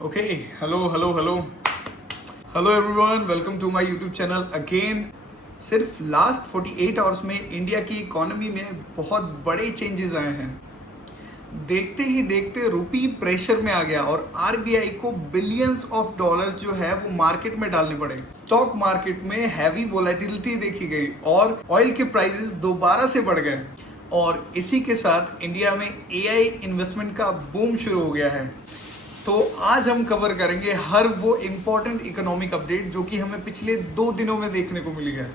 Okay hello everyone, welcome to my YouTube channel again. सिर्फ last 48 hours में India की economy में बहुत बड़े चेंजेस आए हैं। देखते ही देखते रुपी प्रेशर में आ गया और आरबीआई को बिलियंस ऑफ डॉलर्स जो है वो मार्केट में डालने पड़े। स्टॉक मार्केट में हैवी वोलेटिलिटी देखी गई और ऑयल के प्राइसेस दोबारा से बढ़ गए और इसी के साथ इंडिया में एआई इन्वेस्टमेंट का बूम शुरू हो गया है। तो आज हम कवर करेंगे हर वो इम्पोर्टेंट इकोनॉमिक अपडेट जो कि हमें पिछले 2 दिनों में देखने को मिली है।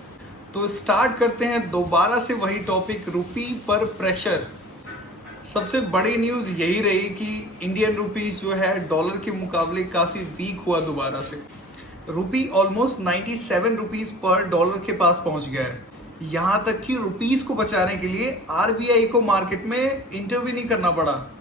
तो स्टार्ट करते हैं दोबारा से वही टॉपिक, रुपी पर प्रेशर। सबसे बड़ी न्यूज़ यही रही कि इंडियन रुपीस जो है डॉलर के मुकाबले काफ़ी वीक हुआ दोबारा से। रुपी ऑलमोस्ट 97 रुपीज़ पर डॉलर के पास पहुंच गया है। यहाँ तक कि रुपीस को बचाने के लिए आरबीआई को मार्केट में इंटरव्यू नहीं करना पड़ा।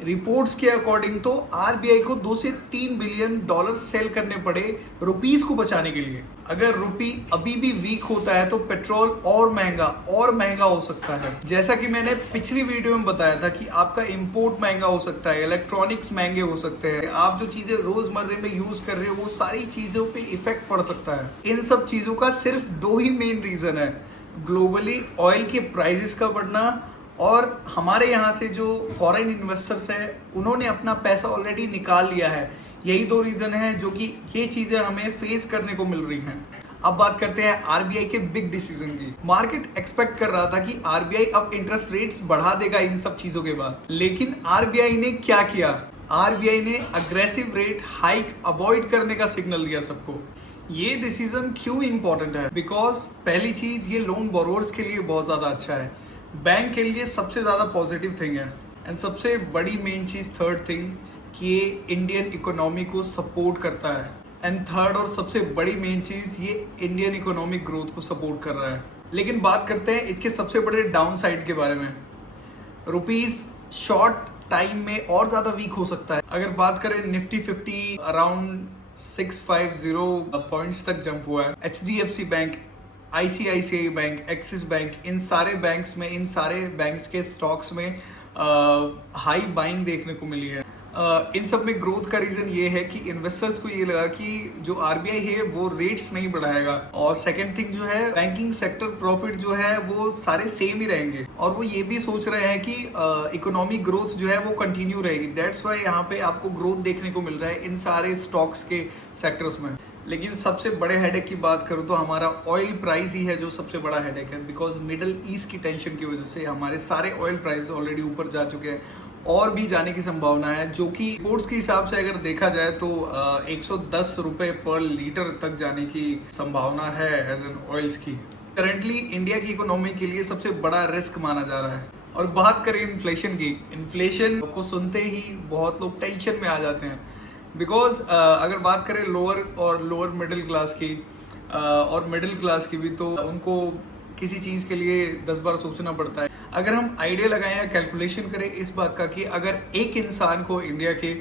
रिपोर्ट्स के अकॉर्डिंग तो आरबीआई को 2 से 3 बिलियन डॉलर सेल करने पड़े रुपीस को बचाने के लिए। अगर रुपी अभी भी वीक होता है तो पेट्रोल और महंगा हो सकता है। जैसा कि मैंने पिछली वीडियो में बताया था कि आपका इंपोर्ट महंगा हो सकता है, इलेक्ट्रॉनिक्स महंगे हो सकते हैं, आप जो चीजें रोजमर्रे में यूज कर रहे हो वो सारी चीजों पे इफेक्ट पड़ सकता है। इन सब चीजों का सिर्फ 2 ही मेन रीजन है, ग्लोबली ऑयल के प्राइसेस का बढ़ना और हमारे यहाँ से जो फॉरेन इन्वेस्टर्स हैं उन्होंने अपना पैसा ऑलरेडी निकाल लिया है। यही 2 रीज़न हैं जो कि ये चीज़ें हमें फेस करने को मिल रही हैं। अब बात करते हैं आरबीआई के बिग डिसीजन की। मार्केट एक्सपेक्ट कर रहा था कि आरबीआई अब इंटरेस्ट रेट्स बढ़ा देगा इन सब चीज़ों के बाद, लेकिन आरबीआई ने क्या किया? आरबीआई ने अग्रेसिव रेट हाइक अवॉइड करने का सिग्नल दिया सबको। ये डिसीजन क्यों इंपॉर्टेंट है? बिकॉज पहली चीज़, ये लोन बोरोअर्स के लिए बहुत ज़्यादा अच्छा है, बैंक के लिए सबसे ज़्यादा पॉजिटिव थिंग है। एंड सबसे बड़ी मेन चीज़, थर्ड थिंग, कि ये इंडियन इकोनॉमी को सपोर्ट करता है। एंड थर्ड और सबसे बड़ी मेन चीज़, ये इंडियन इकोनॉमिक ग्रोथ को सपोर्ट कर रहा है। लेकिन बात करते हैं इसके सबसे बड़े डाउन साइड के बारे में। रुपीज़ शॉर्ट टाइम में और ज़्यादा वीक हो सकता है। अगर बात करें निफ्टी 50 अराउंड 650 पॉइंट्स तक जंप हुआ है। HDFC bank, ICICI bank, Axis bank, इन सारे बैंक्स के स्टॉक्स में हाई बाइंग देखने को मिली है। इन सब में ग्रोथ का रीज़न ये है कि इन्वेस्टर्स को ये लगा कि जो आरबीआई है वो रेट्स नहीं बढ़ाएगा। और सेकंड थिंग जो है, बैंकिंग सेक्टर प्रॉफिट जो है वो सारे सेम ही रहेंगे और वो ये भी सोच रहे हैं कि इकोनॉमिक ग्रोथ जो है वो कंटिन्यू रहेगी। दैट्स वाई यहाँ पे आपको ग्रोथ देखने को मिल रहा है इन सारे स्टॉक्स के सेक्टर्स में। लेकिन सबसे बड़े हेडेक की बात करूँ तो हमारा ऑयल प्राइस ही है जो सबसे बड़ा हेडेक है। बिकॉज मिडल ईस्ट की टेंशन की वजह से हमारे सारे ऑयल प्राइस ऑलरेडी ऊपर जा चुके हैं और भी जाने की संभावना है, जो कि रिपोर्ट्स के हिसाब से अगर देखा जाए तो 110 रुपये पर लीटर तक जाने की संभावना है एज एन ऑयल्स की। करंटली इंडिया की इकोनॉमी के लिए सबसे बड़ा रिस्क माना जा रहा है। और बात करें इन्फ्लेशन की, इन्फ्लेशन को सुनते ही बहुत लोग टेंशन में आ जाते हैं। बिकॉज अगर बात करें लोअर मिडिल क्लास की और मिडिल क्लास की भी, तो उनको किसी चीज़ के लिए 10 बार सोचना पड़ता है। अगर हम आइडिया लगाएं या कैलकुलेशन करें इस बात का कि अगर एक इंसान को इंडिया के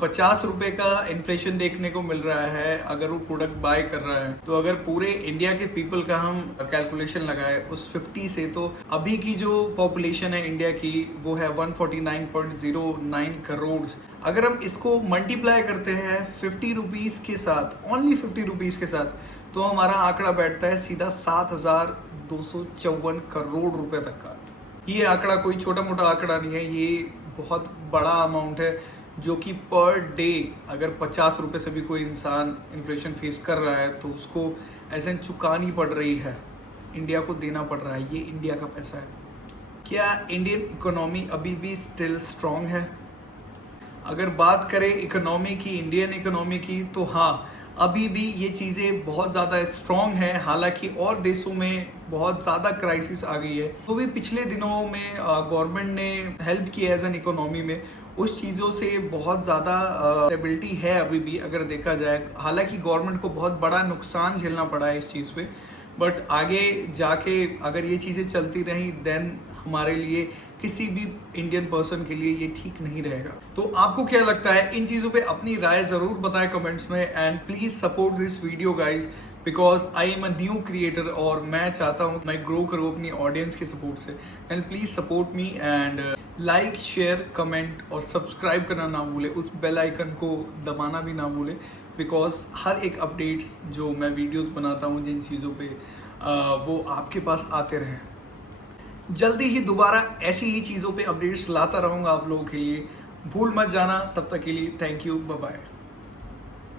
50 रुपए का इन्फ्लेशन देखने को मिल रहा है अगर वो प्रोडक्ट बाय कर रहा है, तो अगर पूरे इंडिया के पीपल का हम कैलकुलेशन लगाए उस 50 से, तो अभी की जो पॉपुलेशन है इंडिया की वो है 149.09 करोड़। अगर हम इसको मल्टीप्लाई करते हैं 50 रुपीज़ के साथ, ओनली 50 रुपीज़ के साथ, तो हमारा आंकड़ा बैठता है सीधा 7,254 करोड़ रुपए तक का। ये आंकड़ा कोई छोटा मोटा आंकड़ा नहीं है, ये बहुत बड़ा अमाउंट है जो कि पर डे अगर 50 रुपये से भी कोई इंसान इन्फ्लेशन फेस कर रहा है तो उसको ऐसे चुकानी पड़ रही है, इंडिया को देना पड़ रहा है। ये इंडिया का पैसा है। क्या इंडियन इकोनॉमी अभी भी स्टिल स्ट्रॉन्ग है? अगर बात करें इकोनॉमी की, इंडियन इकोनॉमी की, तो हाँ, अभी भी ये चीज़ें बहुत ज़्यादा स्ट्रॉन्ग हैं। हालांकि और देशों में बहुत ज़्यादा क्राइसिस आ गई है, तो भी पिछले दिनों में गवर्नमेंट ने हेल्प की एज एन इकोनॉमी में, उस चीज़ों से बहुत ज़्यादा स्टेबिलिटी है अभी भी अगर देखा जाए। हालांकि गवर्नमेंट को बहुत बड़ा नुकसान झेलना पड़ा है इस चीज़ पे, बट आगे जाके अगर ये चीज़ें चलती रहीं देन हमारे लिए, किसी भी इंडियन पर्सन के लिए ये ठीक नहीं रहेगा। तो आपको क्या लगता है? इन चीज़ों पे अपनी राय ज़रूर बताएं कमेंट्स में। And please support this video guys, because I am a new creator और मैं चाहता हूँ मैं ग्रो करूँ अपनी ऑडियंस के सपोर्ट से। And please support me and like, share, comment और सब्सक्राइब करना ना भूले, उस बेल आइकन को दबाना भी ना भूले, बिकॉज हर एक अपडेट्स जो मैं वीडियोस बनाता हूँ जिन चीज़ों पे वो आपके पास आते रहें। जल्दी ही दोबारा ऐसी ही चीज़ों पे अपडेट्स लाता रहूँगा आप लोगों के लिए। भूल मत जाना। तब तक के लिए थैंक यू, बाय बाय।